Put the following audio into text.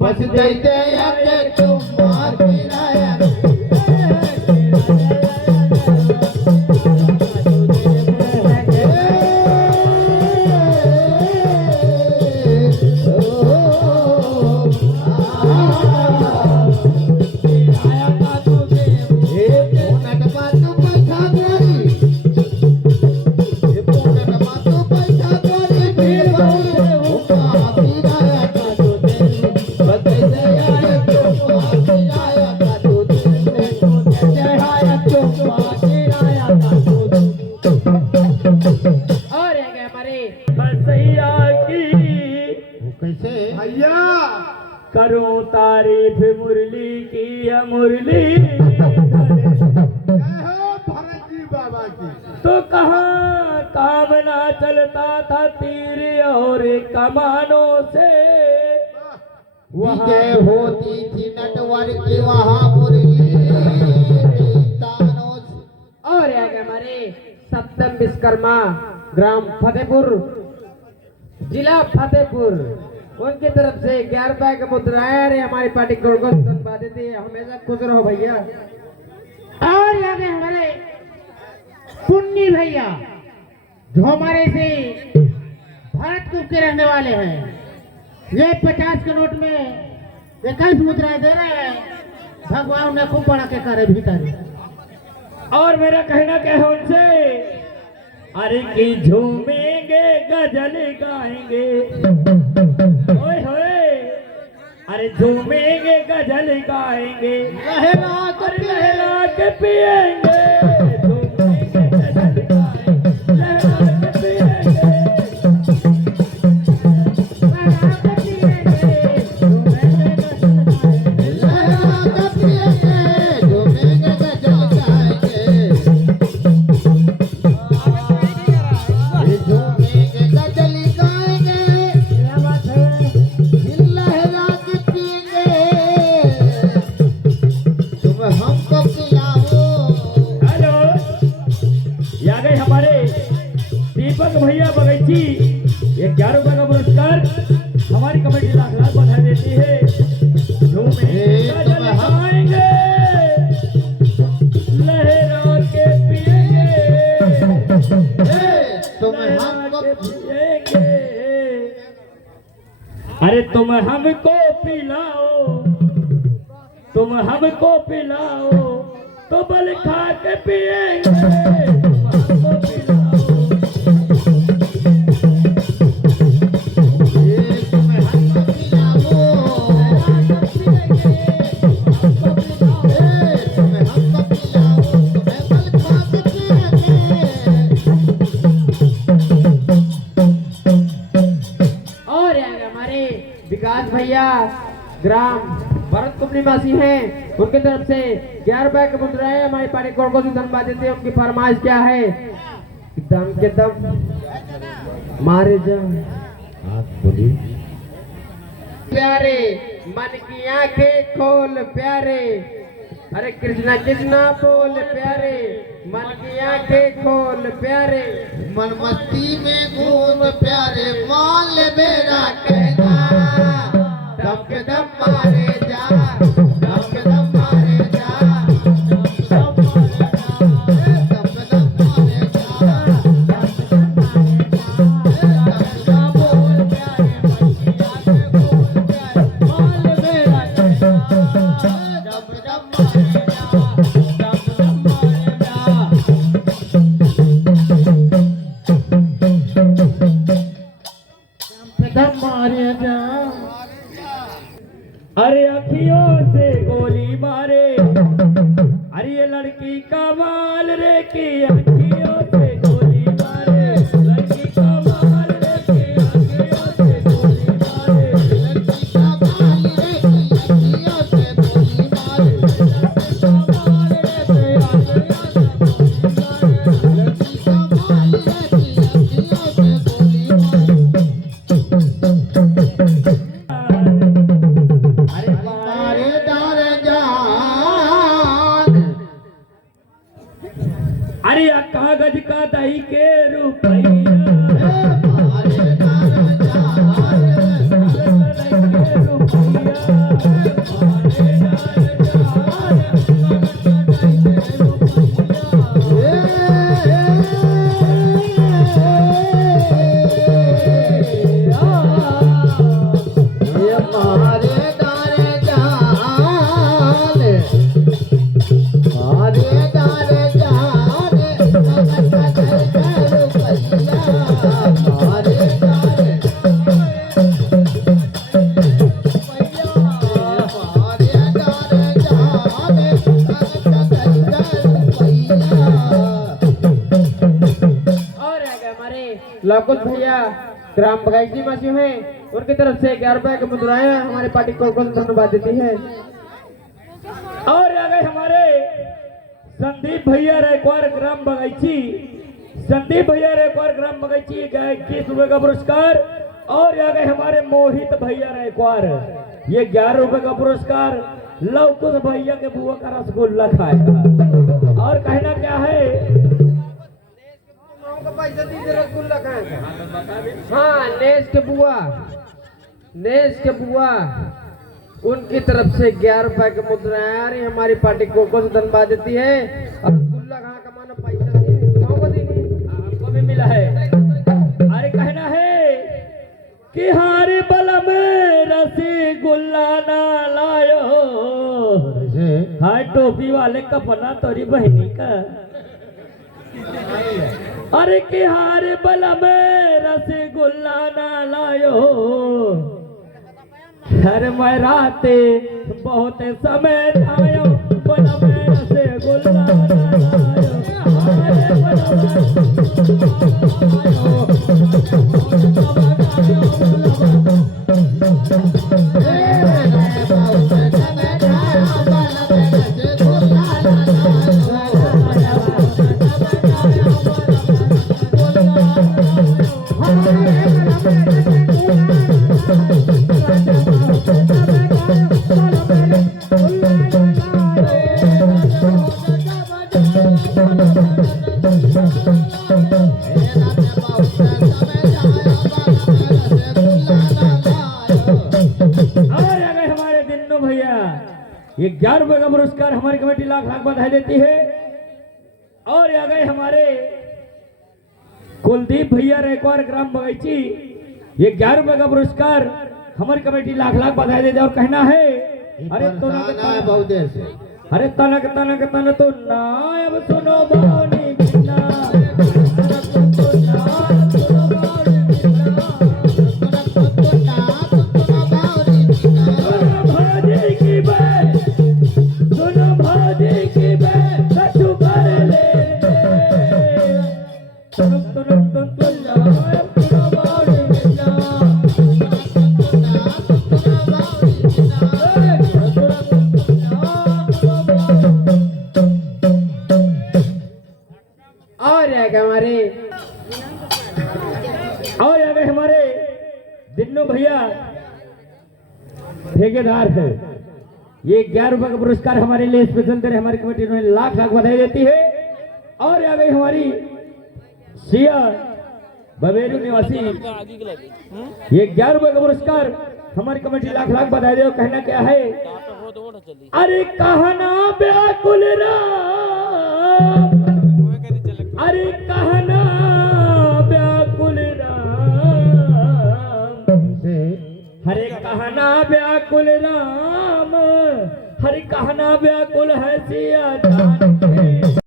बस दैते आके तुम मार किराया करो तारीफ मुरली की है मुरली भरत जी बाबा की। तो कहाँ कामना चलता था तीर और कमानों से वहाँ होती थी नटवर की वहाँ मुरली तानों से। और आगे हमारे सप्तम विश्वकर्मा ग्राम फतेहपुर जिला फतेहपुर उनकी तरफ से 11 रुपए का मुद्राया रे हमारी पार्टी को धन्यवाद देती है। हमेशा खुश रहो भैया। और याद है हमारे पुन्नी भैया जो हमारे से भरतपुर के रहने वाले हैं। ये 50 के नोट में 21 मुद्राएं दे रहे हैं। भगवान ने खूब बड़ा के करे भीतर। और मेरा कहना क्या है उनसे, अरे की झूमेंगे गजल गाएंगे, ओए होए, अरे झूमेंगे गजल गाएंगे, लहरा के पिएंगे, झूमेंगे गजल गाएंगे, लहरा के पिएंगे, लहरा के पिएंगे, झूमेंगे गजल गाएंगे, लहरा के पिएंगे, झूमेंगे गजल गाएंगे, झूमेंगे गजल गाएंगे, क्या बात है। लहरा के पिएंगे, तुम हमको पिलाओ। हेलो, ये आ गए हमारे दीपक भैया बगैची। ये 11 रुपए का पुरस्कार हमारी कमेटी लाख लाख बधाई देती है। झूमेंगे गजल गाएंगे, लहरा के पिएंगे, तुम लहरा हमको के पिएंगे, अरे तुम हमको पिलाओ, तुम हमको पिलाओ, तो बल खा के पिएंगे, तुम हमको पिलाओ, तुम हमको पिलाओ। तुम हमको पिलाओ, तुम्हें बल खा के पिएंगे। और यार हमारे विकास भैया ग्राम भरतपुर निवासी हैं। उनकी तरफ से 11 रुपए की मुद्राएं हमारी पार्टी को धन्यवाद देते हैं। उनकी फरमाइश क्या है, दम के दम मारे जा प्यारे मन की आंखें खोल प्यारे, अरे कृष्णा कृष्णा बोल प्यारे, मन की आंखें खोल प्यारे, मन मस्ती में घूम प्यारे, मान ले मेरा कहना, दम के दम मारे जा, दम के दम मारे जा, दम के दम मारे जा, दम के दम बोल प्यारे, मन की आंखें खोल प्यारे, मान ले मेरा कहना, दम के दम मारे जा, दम के दम मारे जा। दम मारे जा। अरे अखियों से गोली मारे, अरे ये लड़की का माल रे की अखियों से गोली मारे, लड़की का माल रे की अखियों से गोली मारे, लड़की का बाल रे की अखियों से गोली मारे, लड़की का बाल रे की अखियों से गोली मारे, लड़की का बाल रे की अखियों से गोली मारे। अरे मारे दार जान, अरे या कागज का दही के रुपया, मारे दार जान, दही के रुपया, और आगे हमारे लकुत भैया ग्राम बगाइची मासी हैं, उनकी तरफ से 11 रुपए की मुद्राएं हमारी पार्टी को धन्यवाद देती है। और आ गए हमारे संदीप भैया रैकवार ग्राम बगैची। संदीप भैया रैकवार ग्राम बगैची 21 रुपए का पुरस्कार। और आ गए हमारे मोहित भैया रैकवार, ये 11 रुपए का पुरस्कार। लवकुश भैया के बुआ का रसगुल्ला खाएगा। और कहना क्या है, हाँ, नेश के बुआ उनकी तरफ से 11 रुपए की मुद्राएं आ रही हमारी पार्टी को धन्यवाद देती है। और रसगुल्ला कहाँ कमाना पैसा आपको भी मिला है। अरे कहना है कि हारे बल में रसगुल्ला ना लायो, हाय टोपी वाले कपना तोरी बहनी का। अरे कि हारे बल में रसगुल्ला ना लायो, हर मैं राते बहुत समय आयो, बल में रसगुल्ला ना लायो। अरे बल ये 11 रुपए का पुरस्कार हमारी कमेटी लाख लाख बधाई देती है। और आ गए हमारे कुलदीप भैया रैकवार ग्राम बगैची, ये 11 रुपए का पुरस्कार हमारी कमेटी लाख लाख बधाई देती है। और कहना है, अरे तो बहुत देर से अरे तनक तनक तन तो ना, अब सुनो बानी बिना, और आ गए हमारे दिन्नू भैया ठेकेदार है, ये 11 रुपए का पुरस्कार हमारे लिए स्पेशल दे रहे हमारी कमेटी ने लाख लाख बधाई देती है। और आ गई हमारी सिया बबेरू निवासी, ये 11 रुपए का पुरस्कार हमारी कमेटी लाख लाख बधाई दे। कहना क्या है, अरे कहना व्याकुल राम, अरे कहना व्याकुल राम, हरे कहना व्याकुल राम, हरे कहना व्याकुल है सिया जान